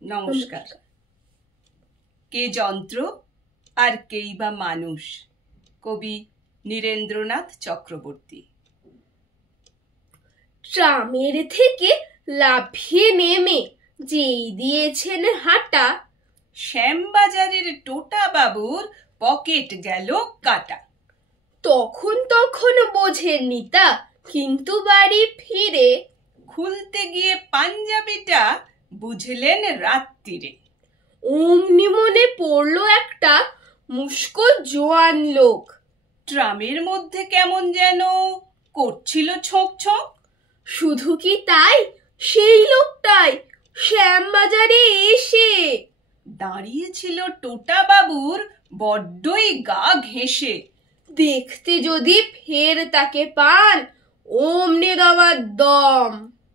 নমস্কার। কে যন্ত্র আর কেই বা মানুষ, কবি নীরেন্দ্রনাথ চক্রবর্তী। ট্রামের থেকে লাফিয়ে নেমে যেই দিয়েছেন হাঁটা, শ্যামবাজারের টোটা বাবুর পকেট গেল কাটা। তখন বোঝেননি তা, কিন্তু বাড়ি ফিরে খুলতে গিয়ে পাঞ্জাবিটা বুঝলেন রাত্রিরে। অমনি মনে পড়লো একটা মুস্কো জোয়ান লোক, ট্রামের মধ্যে কেমন যেন করছিল ছোঁক ছোঁক। শুধু কি তাই, সেই লোকটাই শ্যামবাজারে এসে দাঁড়িয়েছিল টোটা বাবুর বড্ডই গা ঘেঁষে। দেখতে যদি ফের তাকে পান, অমনি দেওয়ার দম।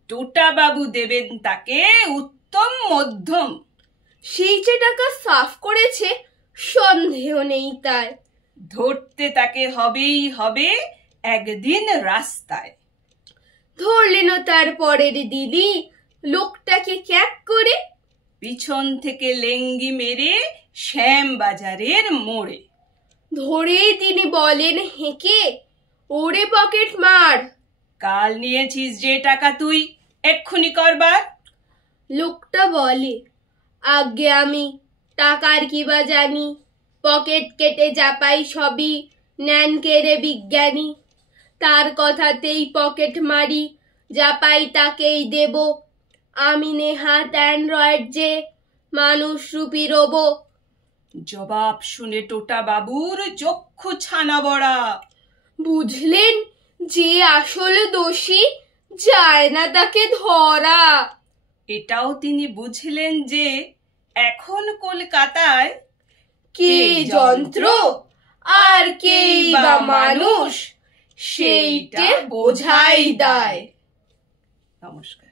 টোটা বাবু দেবেন তাকে উত্তম মধ্যম। সেই যে টাকা সাফ করেছে সন্দেহ নেই তাই। ধরতে তাকে হবেই হবে একদিন রাস্তায়। ধরলেন তার পরের দিনই লোকটাকে ক্যাক করে, পিছন থেকে লেঙ্গি মেরে শ্যামবাজারের মোড়ে। ধরেই তিনি বলেন হেঁকে, ওরে পকেট মার, কাল নিয়েছিস যে টাকা তুই এক্ষুনি করবার। লোকটা বলে, আজ্ঞে আমি টাকার কি বা জানি, পকেট কেটে চাপাই সবই নেন কেড়ে বিজ্ঞানী। তার কথাতেই পকেট মারি, জাপাই তাকেই দেব, আমি নেহাত অ্যান্ড্রয়েড যে মানুষ রূপী রোবো। জবাব শুনে টোটা বাবুর চক্ষু ছানা বড়া। বুঝলেন যে আসল দোষী, যায় না তাকে ধরা। এটাও তিনি বুঝলেন যে এখন কলকাতায় কে যন্ত্র আর কেই বা মানুষ, সেইটা বোঝাই দায়। নমস্কার।